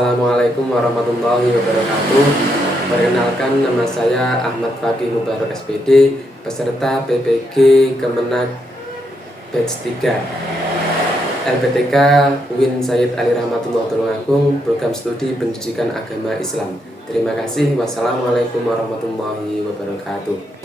Assalamualaikum warahmatullahi wabarakatuh. Perkenalkan, nama saya Ahmad Fakih Mubarak SPD, peserta PPG Kemenag Batch 3 LPTK UIN Sayyid Ali Rahmatullah Tulungagung, program studi pendidikan agama Islam. Terima kasih. Wassalamualaikum warahmatullahi wabarakatuh.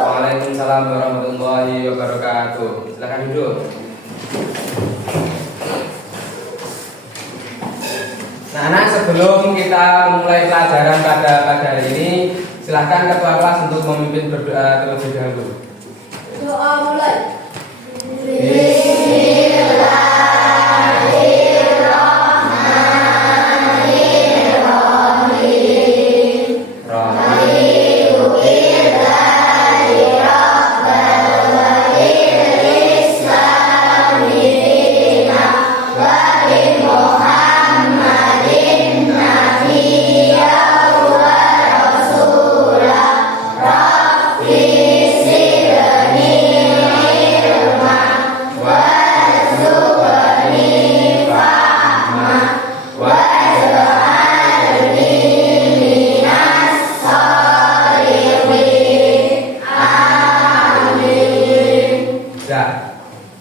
Waalaikumsalam warahmatullahi wabarakatuh. Silakan duduk. Nah, anak, sebelum kita mulai pelajaran pada hari ini, silakan ketua kelas untuk memimpin berdoa terlebih dahulu. Doa mulai.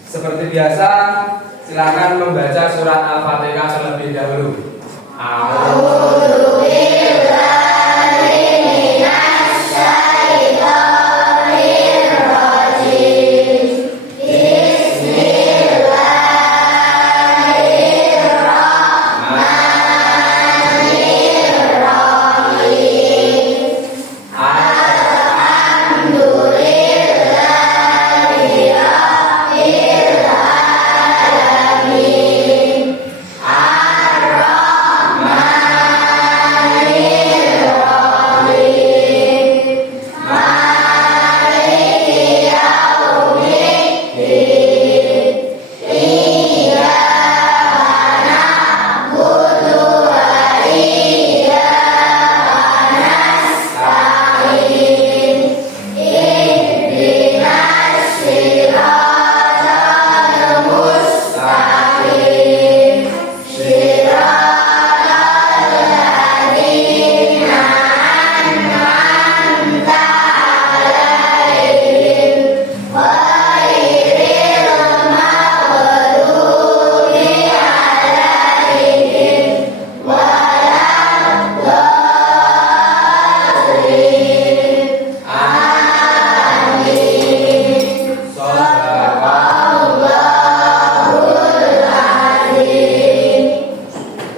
Seperti biasa, silakan membaca surat Al-Fatihah terlebih dahulu.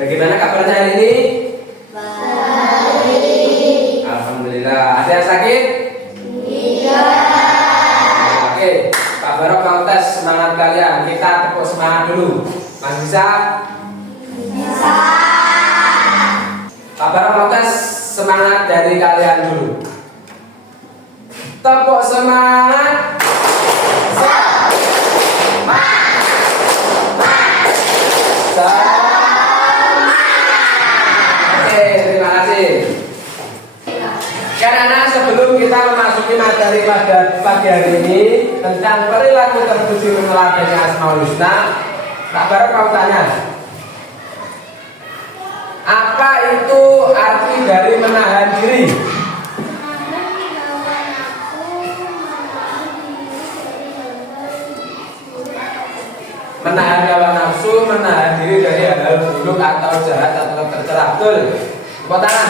Bagaimana kabarnya hari ini? Baik. Alhamdulillah. Ada yang sakit? Iya. Oke, Pak Barok mau tes semangat kalian. Kita tepuk semangat dulu. Mas bisa? Bisa. Pak Barok mau tes semangat dari kalian dulu. Tepuk semangat. Karena sebelum kita memasuki materi pada pagi hari ini tentang perilaku terpuji meneladani Asmaul Husna, Pak Barok mau tanya, apa itu arti dari menahan diri? Menahan hawa nafsu, menahan diri dari hal-hal buruk atau jahat atau tercela. Betul? Tepuk tangan.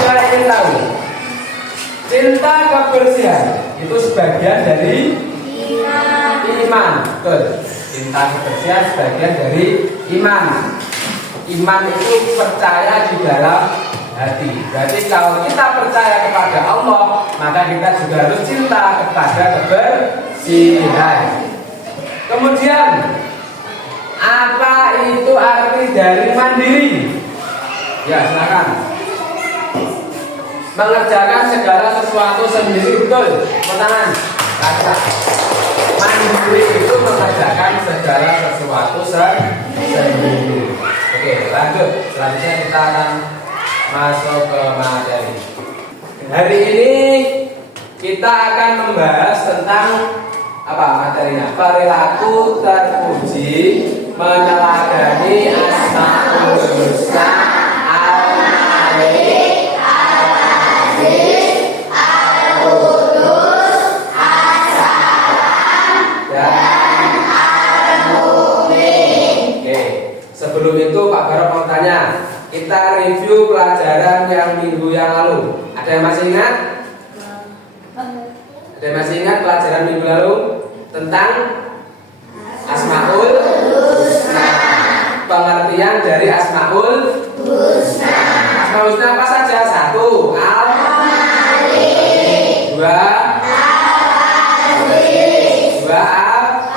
Saya ingin tahu, cinta kebersihan itu sebagian dari iman. Betul. Cinta kebersihan sebagian dari iman. Iman itu percaya di dalam hati. Jadi kalau kita percaya kepada Allah, maka kita juga harus cinta kepada kebersihan. Kemudian, apa itu arti dari mandiri? Ya, silakan. mengerjakan segala sesuatu sendiri, betul? Tangan, kata. Mandiri itu mengerjakan segala sesuatu sendiri. Oke, lanjut. Selanjutnya kita akan masuk ke materi. Hari ini kita akan membahas tentang apa materinya? Perilaku terpuji meneladani Asmaul Husna Al-Malik Al-Aziz Al-Qudus As-Salam dan Al-Mu'min. Oke, sebelum itu Pak Barok mau tanya, kita review pelajaran yang minggu yang lalu. Ada yang masih ingat? Ada yang masih ingat pelajaran minggu lalu tentang Asmaul Husna? Pengertian dari Asmaul Husna. Asmaul Husna apa saja? 1. Al-Malik. 2. Al-Aziz. 2.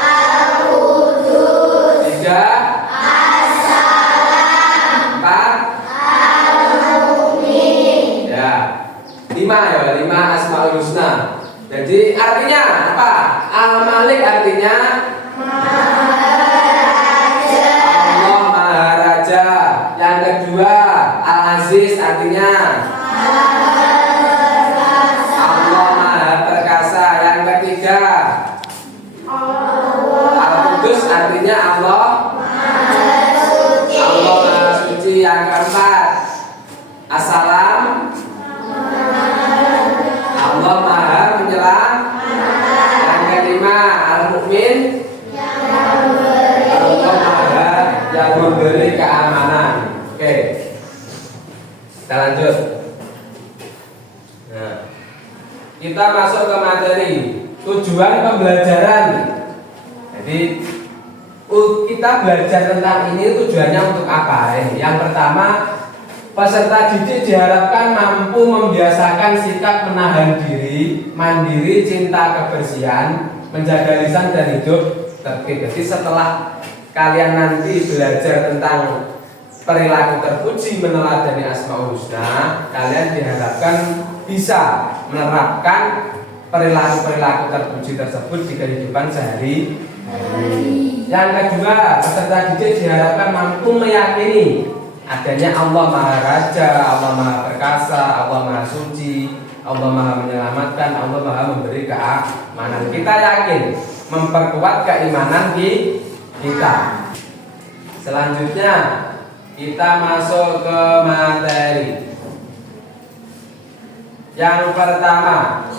Al-Qudus. 3. As-Salam. 4. Al-Mu'min. Ya. 5 Asmaul Husna. Jadi artinya apa? Al-Malik artinya Allah Maha Raja. Yang kedua, Al-Aziz artinya Allah Maha Perkasa. Yang ketiga, Al-Qudus artinya Allah Maha Suci. Yang keempat, As-Salam Allah Maha Menyelamatkan. Yang kelima, Al-Mu'min Allah Maha yang memberi keamanan. Oke, kita lanjut. Nah, kita masuk ke materi tujuan pembelajaran. Jadi kita belajar tentang ini tujuannya untuk apa? Yang pertama, peserta didik diharapkan mampu membiasakan sikap menahan diri, mandiri, cinta kebersihan, menjaga lisan dan hidup tertib. Jadi setelah kalian nanti belajar tentang perilaku terpuji meneladani Asmaul Husna, kalian diharapkan bisa menerapkan perilaku-perilaku terpuji tersebut di kehidupan sehari-hari. Yang kedua, peserta didik diharapkan mampu meyakini adanya Allah Maha Raja, Allah Maha Perkasa, Allah Maha Suci, Allah Maha Menyelamatkan, Allah Maha Memberi keamanan. Kita yakin memperkuat keimanan kita. Selanjutnya kita masuk ke materi. Yang pertama,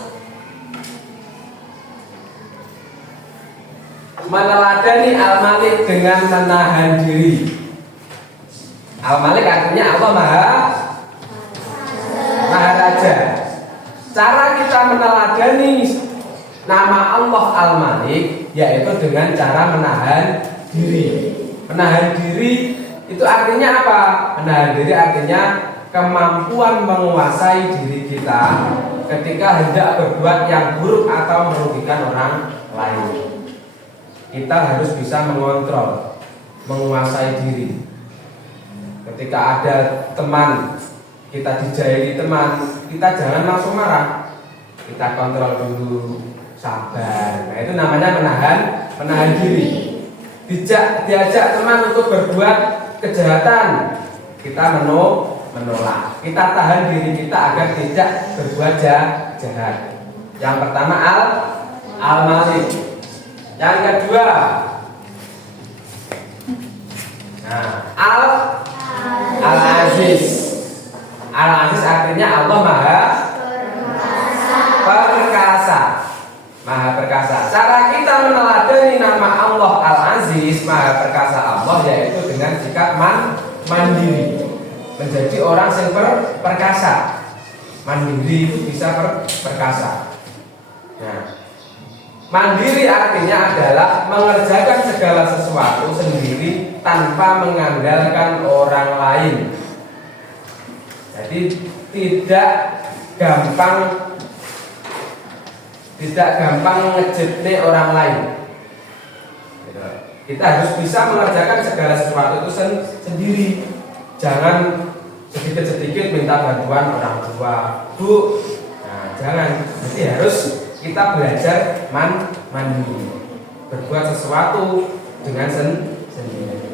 meneladani Al-Malik dengan menahan diri. Al-Malik artinya Allah Maha Raja. Cara kita meneladani nama Allah Al-Malik yaitu dengan cara menahan diri. Menahan diri itu artinya apa? Menahan diri artinya kemampuan menguasai diri kita ketika hendak berbuat yang buruk atau merugikan orang lain. Kita harus bisa mengontrol, menguasai diri. Ketika ada teman kita dijahili teman, kita jangan langsung marah. Kita kontrol dulu, sabar. Nah, itu namanya menahan diri. Diajak teman untuk berbuat kejahatan, kita menolak. Kita tahan diri kita agar tidak berbuat jahat. Yang pertama Al-Malik. Yang kedua, Al-Aziz. Al-Aziz artinya Allah Maha Perkasa. Maha Perkasa. Cara kita meneladani nama Allah Al-Aziz, Maha Perkasa Allah, yaitu dengan sikap mandiri. Menjadi orang yang perkasa. Mandiri itu bisa perkasa. Nah, mandiri artinya adalah mengerjakan segala sesuatu sendiri tanpa mengandalkan orang lain. Jadi tidak gampang ngejepne orang lain. Kita harus bisa mengerjakan segala sesuatu itu sendiri. Jangan sedikit-sedikit minta bantuan orang tua. Bu, nah jangan. Jadi harus kita belajar mandiri, berbuat sesuatu dengan sendiri.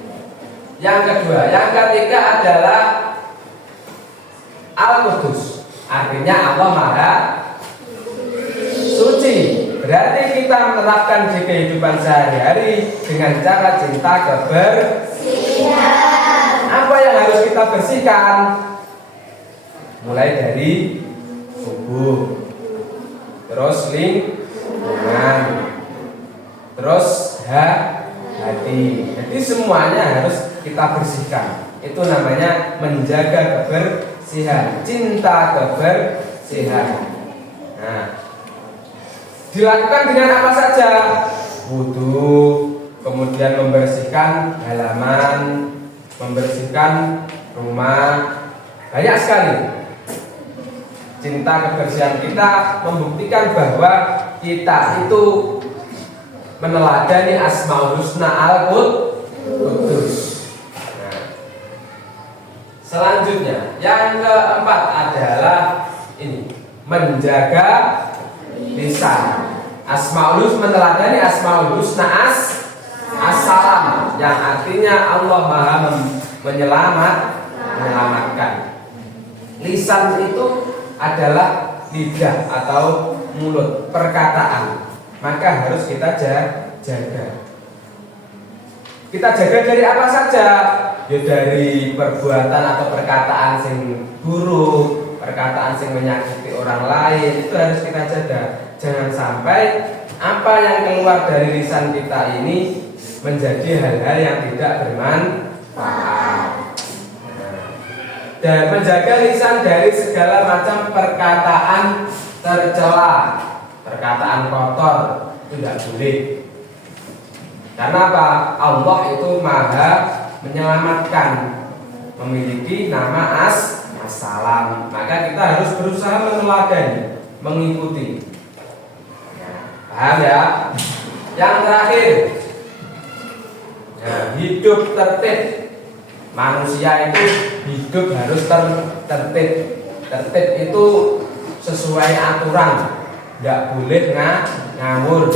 Yang kedua, yang ketiga adalah Al-Qudus. Artinya Allah Maha Suci. Berarti kita menerapkan di kehidupan sehari-hari dengan cara cinta kebersihan. Apa yang harus kita bersihkan? Mulai dari tubuh, terus lingkungan, terus hati. Jadi semuanya harus kita bersihkan. Itu namanya menjaga kebersihan, cinta kebersihan. Nah, dilakukan dengan apa saja? Wudu, kemudian membersihkan halaman, membersihkan rumah, banyak sekali. Cinta kebersihan kita membuktikan bahwa kita itu meneladani Asmaul Husna Al-Qudus. Nah, selanjutnya yang keempat adalah ini, menjaga lisan. Asmaul Husna, meneladani Asmaul Husna As-Salam, yang artinya Allah Maha menyelamatkan. Lisan itu adalah lidah atau mulut, perkataan. Maka harus kita jaga. Kita jaga dari apa saja? Ya dari perbuatan atau perkataan yang buruk, perkataan yang menyakiti orang lain, itu harus kita jaga. Jangan sampai apa yang keluar dari lisan kita ini menjadi hal-hal yang tidak bermanfaat. Dan menjaga lisan dari segala macam perkataan tercela, perkataan kotor, tidak boleh. Karena apa? Allah itu Maha menyelamatkan, memiliki nama As-Salam. Maka kita harus berusaha meneladani, mengikuti. Paham ya? Yang terakhir, hidup tertib. Manusia itu hidup harus tertib. Tertib itu sesuai aturan, tidak boleh ngawur.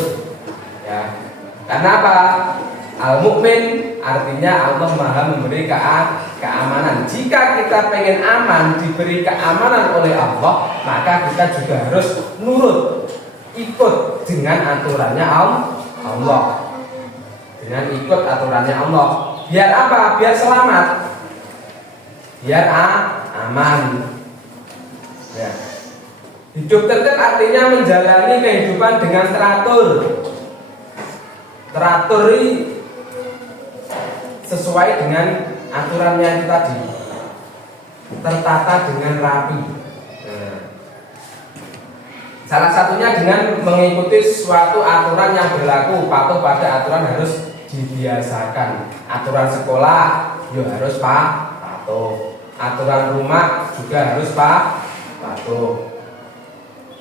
Ya. Karena apa? Al-Mu'min artinya Allah Maha memberi keamanan. Jika kita pengen aman, diberi keamanan oleh Allah, maka kita juga harus nurut, ikut dengan aturannya Allah. Dengan ikut aturannya Allah. Biar apa? Biar selamat. Biar aman. Ya. Hidup tertib artinya menjalani kehidupan dengan teratur. Teratur sesuai dengan aturannya itu tadi. Tertata dengan rapi. Nah. Salah satunya dengan mengikuti suatu aturan yang berlaku, patuh pada aturan harus dibiasakan. Aturan sekolah harus patuh. Aturan rumah juga harus patuh.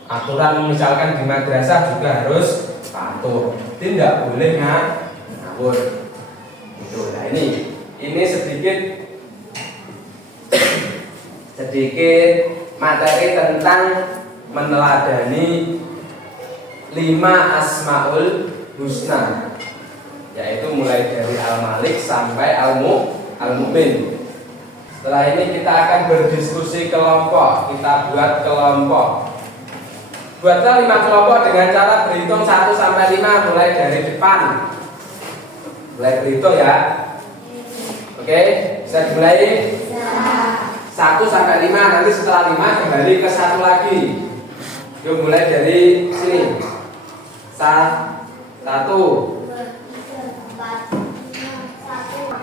Aturan misalkan di madrasah juga harus patuh. Tidak boleh ngawur. Itu. Nah ini sedikit materi tentang meneladani 5 Asmaul Husna, yaitu mulai dari Al-Malik sampai Al-Mu'min. Setelah ini kita akan berdiskusi kelompok. Kita buat kelompok. Buatlah 5 kelompok dengan cara berhitung 1 sampai 5 mulai dari depan. Mulai berhitung ya. Oke, bisa dimulai. 1 sampai 5, nanti setelah 5 kembali ke 1 lagi. Yuk mulai dari sini. 1.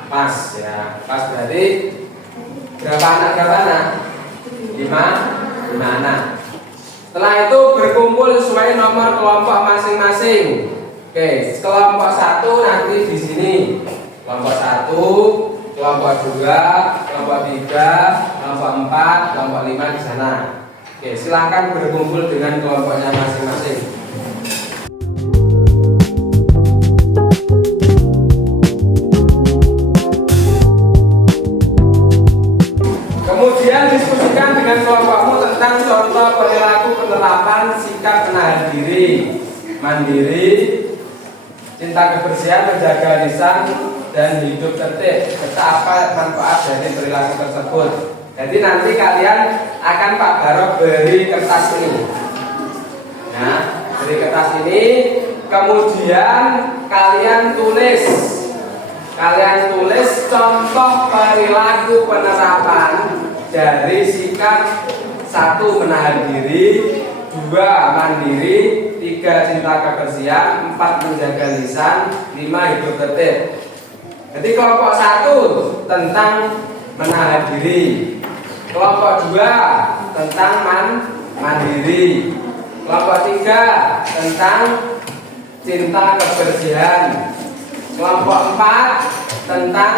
Pas ya. Pas berarti berapa anak? 5 anak. Setelah itu berkumpul sesuai nomor kelompok masing-masing. Oke, kelompok 1 nanti di sini. Kelompok 1, kelompok 2, kelompok 3, kelompok 4, kelompok 5 di sana. Oke, silahkan berkumpul dengan kelompoknya masing-masing. Kemudian mandiri, cinta kebersihan, menjaga lisan, dan hidup tertib. Serta apa manfaat dari perilaku tersebut. Jadi nanti kalian akan Pak Barok beri kertas ini. Nah, beri kertas ini, kemudian kalian tulis contoh perilaku penerapan dari sikap 1. Menahan diri, 2. Mandiri, 3. Cinta kebersihan, 4. Menjaga lisan, 5. Hidup tertib. Jadi kelompok 1 tentang menahan diri, kelompok 2 tentang mandiri, kelompok 3 tentang cinta kebersihan, kelompok 4 tentang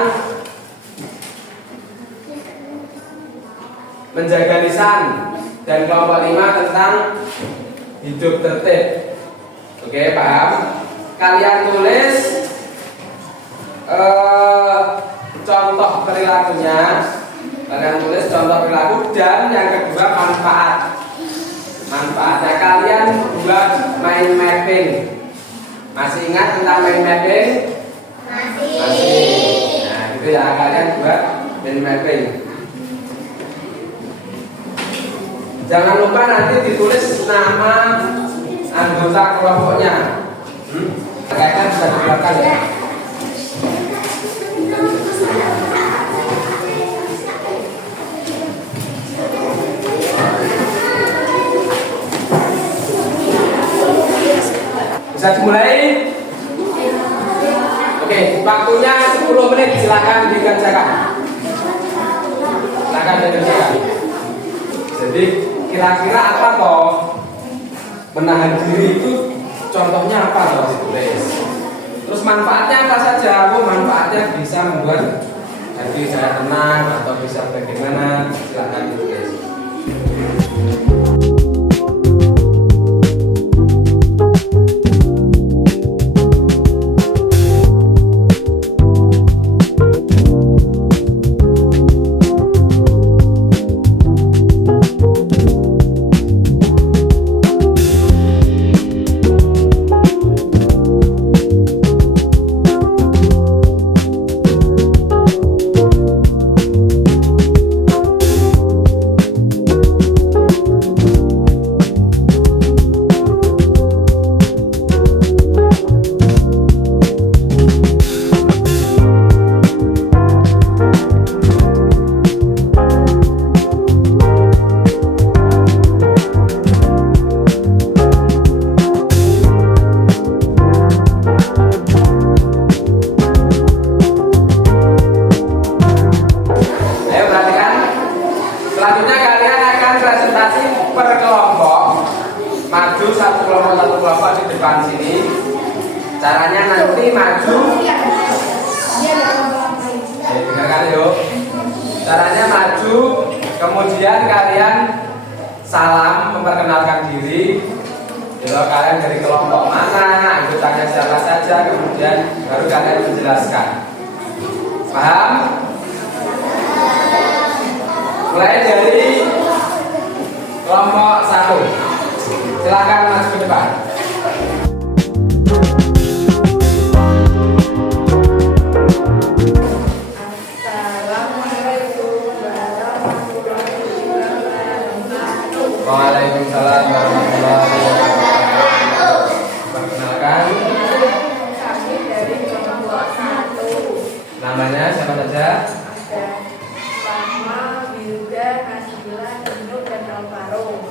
menjaga lisan, dan kelompok 5 tentang hidup tertib. Oke, paham? Kalian tulis contoh perilakunya, dan yang kedua manfaatnya. Kalian buat mind mapping. Masih ingat tentang mind mapping? Masih. Nah, gitu ya, kalian buat mind mapping. Jangan lupa nanti ditulis nama anggota kelompoknya. Kayaknya bisa dikeluarkan ya. Bisa dimulai? Oke, waktunya 10 menit. Silakan dikerjakan. Jadi kira-kira apa toh menahan diri itu, contohnya apa toh ditulis. Terus manfaatnya apa saja? Manfaatnya bisa membuat hati saya tenang atau bisa bagaimana? Silakan ditulis. Selanjutnya kalian akan presentasi per kelompok. Maju satu kelompok di depan sini. Caranya nanti maju. Dengarkan yuk. Caranya maju, kemudian kalian salam memperkenalkan diri. Kalau kalian dari kelompok mana, anggotanya siapa saja, kemudian baru kalian menjelaskan. Paham? Mulai dari kelompok 1. Silakan masuk ke depan. Waalaikumsalam warahmatullahi wabarakatuh. Perkenalkan, Kami dari kelompok 1. namanya siapa saja?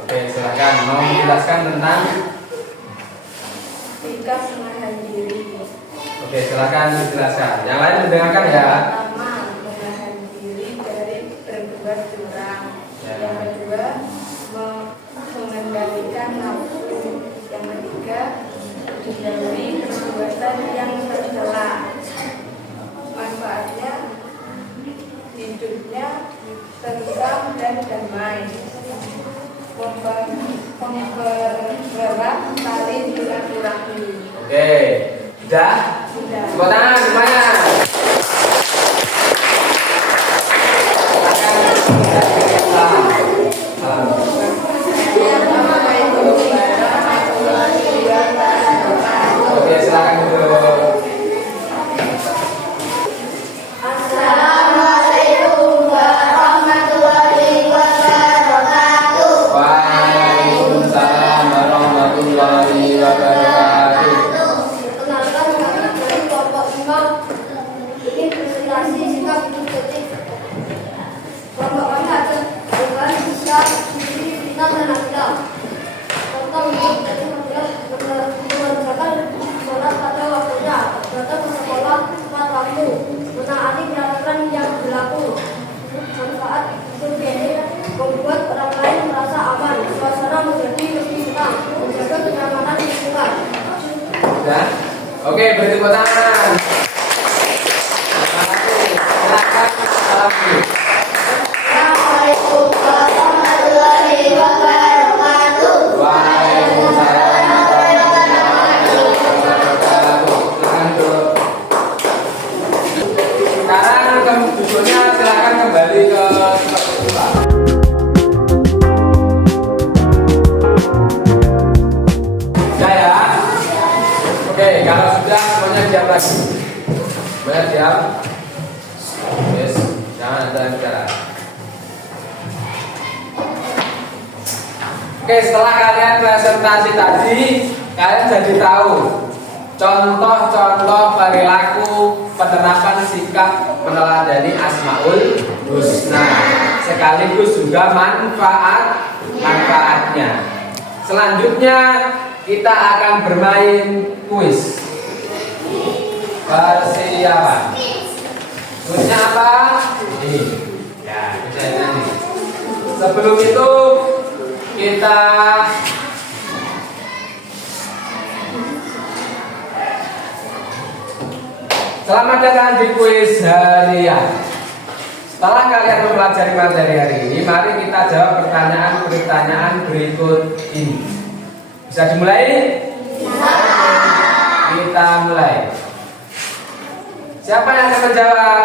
Oke, silakan. Mau menjelaskan tentang sikap menahan diri. Oke, silakan dijelaskan. Yang lain mendengarkan ya. Pertama, menahan diri dari berbuat curang. Ya. Yang kedua, mengendalikan nafsu. Yang ketiga, menjauhi perbuatan yang tercela. Manfaatnya hidupnya tentram dan damai. Memperberat tali silaturahmi. Oke, sudah? Sudah. Tepuk tangan semuanya. Salam. Assalamualaikum warahmatullahi wabarakatuh. ya. Oke, beri tepuk tangan. Terima kasih. Silakan salam dulu. Assalamualaikum warahmatullahi wabarakatuh. Waalaikumsalam warahmatullahi wabarakatuh. Silakan duduk. Sekarang duduknya silakan kembali ke tempat semula. Sudah ya? Oke, kalau sudah semuanya diam lagi. Semuanya diam. Yes, jangan ada yang bicara. Oke, setelah kalian presentasi tadi, kalian jadi tahu contoh-contoh perilaku penerapan sikap meneladani Asmaul Husna, sekaligus juga manfaatnya. Selanjutnya kita akan bermain kuis. Persiapan. Kuisnya apa? Ini. Ya, kuisnya ini. Sebelum itu kita selamat datang di kuis harian. Setelah kalian mempelajari materi hari ini, mari kita jawab pertanyaan-pertanyaan berikut ini. Bisa dimulai? Bisa. Kita mulai. Siapa yang akan menjawab?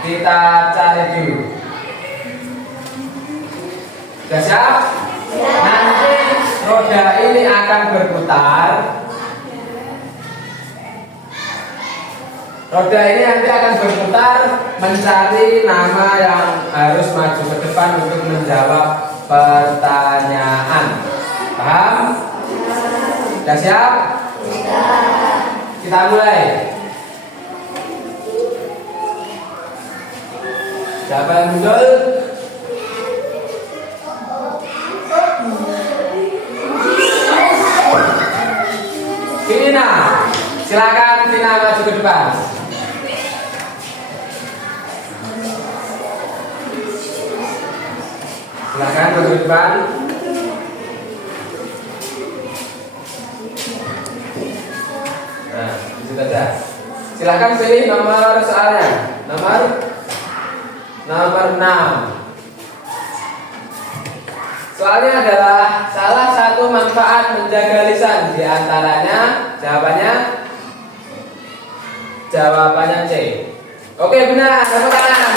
Kita cari dulu. Sudah siap? Nanti roda ini akan berputar. Roda ini nanti akan berputar mencari nama yang harus maju ke depan untuk menjawab pertanyaan. Paham? Sudah siap? Kita mulai. Siapa yang muncul? Vina, silakan Vina maju ke depan. Silakan maju ke depan. Nah, itu saja. Silakan pilih nomor soalnya. Nomor 6. Soalnya adalah salah satu manfaat menjaga lisan, di antaranya jawabannya C. Oke, benar. Tepuk tangan.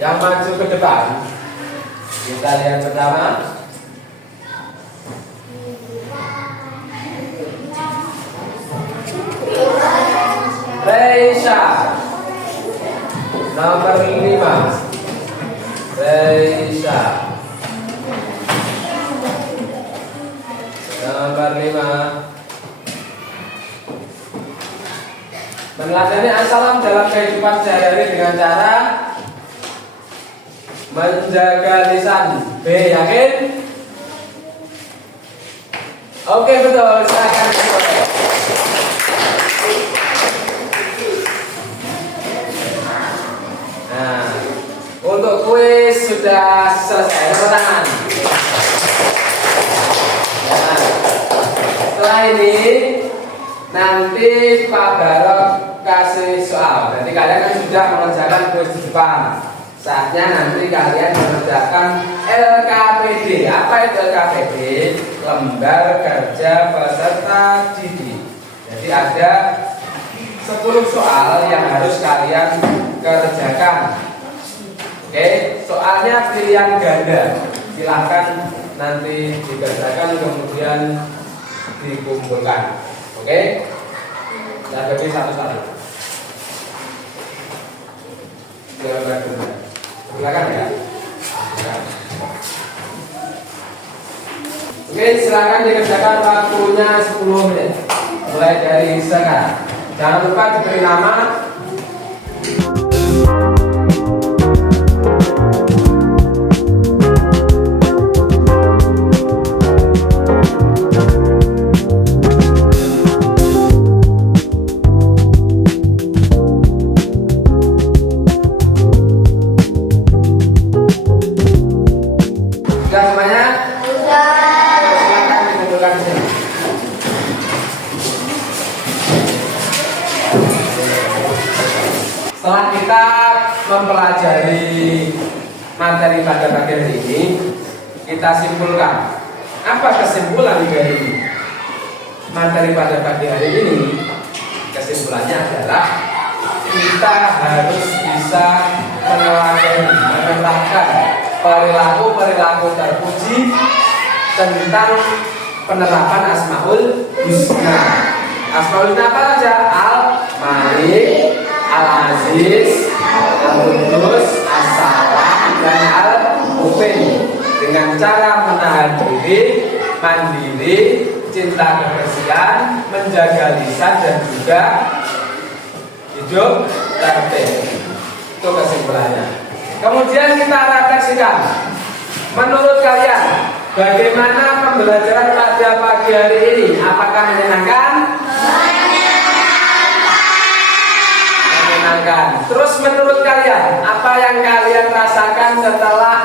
Yang maju ke depan, kita lihat pertama. Reisha, nomor 5. Reisha, nomor 5. Meneladani as-salam dalam kehidupan sehari-hari dengan cara menjaga lisan. B, yakin? Oke, betul. Silakan. Nah, untuk kuis sudah selesai. Tepuk tangan. Nah, setelah ini nanti Pak Barok kasih soal. Jadi kalian kan sudah mengerjakan kuis di depan. Saatnya nanti kalian mengerjakan LKPD. Apa itu LKPD? Lembar Kerja Peserta Didik. Jadi ada 10 soal yang harus kalian kerjakan. Oke, soalnya pilihan ganda. Silahkan nanti dikerjakan kemudian dikumpulkan. Oke, kita bagi satu-satu. Silakan ya. Oke, silakan dikerjakan, waktunya 10 menit. Mulai dari sekarang. Jangan lupa diberi nama. Sudah semuanya? Setelah kita mempelajari materi pada pagi hari ini, kita simpulkan. Apa kesimpulan dari materi pada pagi hari ini? Kesimpulannya adalah kita harus bisa menerapkan perilaku terpuji tentang penerapan Asmaul Husna. Asmaul Husna apa saja? Al-Malik, Al-Aziz, Al-Qudus, As-Salam, dan Al-Mu'min. Dengan cara menahan diri, mandiri, cinta kebersihan, menjaga lisan, dan juga hidup tertib. Itu kesimpulannya. Kemudian kita refleksikan. Menurut kalian, bagaimana pembelajaran pada pagi hari ini? Apakah menyenangkan? Menyenangkan. Terus menurut kalian, apa yang kalian rasakan setelah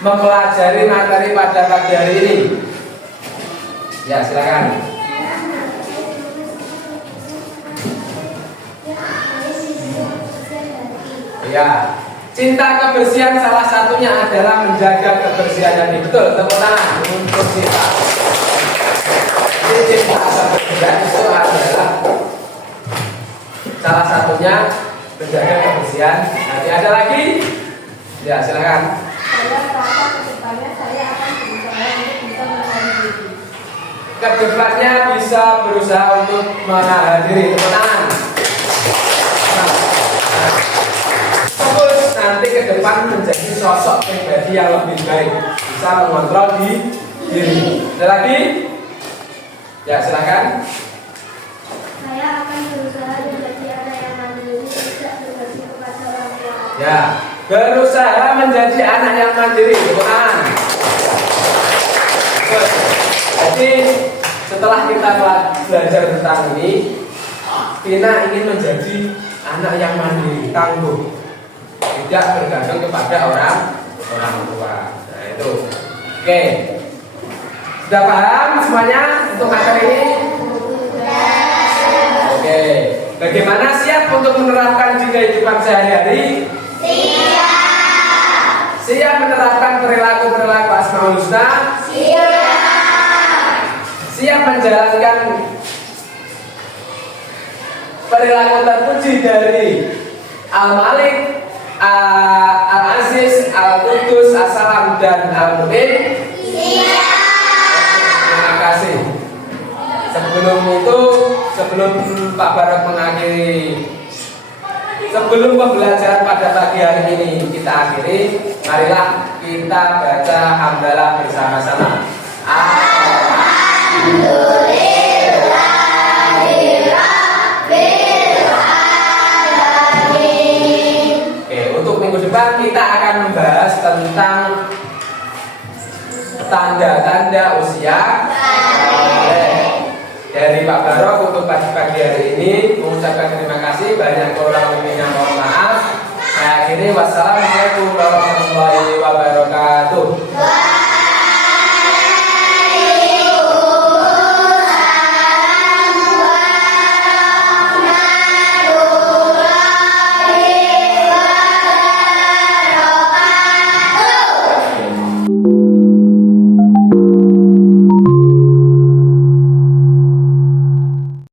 mempelajari materi pada pagi hari ini? Ya, silakan. Ya, cinta kebersihan salah satunya adalah menjaga kebersihan hati. Betul, tepuk tangan untuk kita. Jadi cinta kebersihan itu adalah salah satunya menjaga kebersihan hati. Ada lagi? Ya, silakan. Saya rasa kedepannya saya akan berusaha untuk bisa menahan diri. Kedepannya bisa berusaha untuk menahan diri. Tepuk tangan. Terus nanti ke depan menjadi sosok pribadi yang lebih baik, bisa mengontrol diri. Ada lagi? Ya, silakan. Saya akan berusaha menjadi anak yang mandiri, tidak berbagi kepada orang tua. Ya, berusaha menjadi anak yang mandiri. Tepuk tangan. Jadi setelah kita belajar tentang ini, kita ingin menjadi anak yang mandiri, tangguh, tidak bergantung kepada orang tua. Nah itu. Oke. Sudah paham semuanya untuk materi ini? Oke. Bagaimana siap untuk menerapkan di kehidupan sehari-hari? Siap menerapkan perilaku Asmaul Husna? Siap menjalankan perilaku terpuji dari Al-Malik, Al-Aziz, Al-Qudus, As-Salam, dan Al-Mu'min? Terima kasih. Sebelum Pak Barak mengakhiri, sebelum pembelajaran pada pagi hari ini kita akhiri, marilah kita baca hamdalah bersama-sama. Minggu depan kita akan membahas tentang tanda-tanda usia. Dari Pak Barok untuk pagi-pagi hari ini mengucapkan terima kasih, banyak kurang lebihnya mohon maaf. Saya akhiri, wassalamualaikum warahmatullahi wabarakatuh.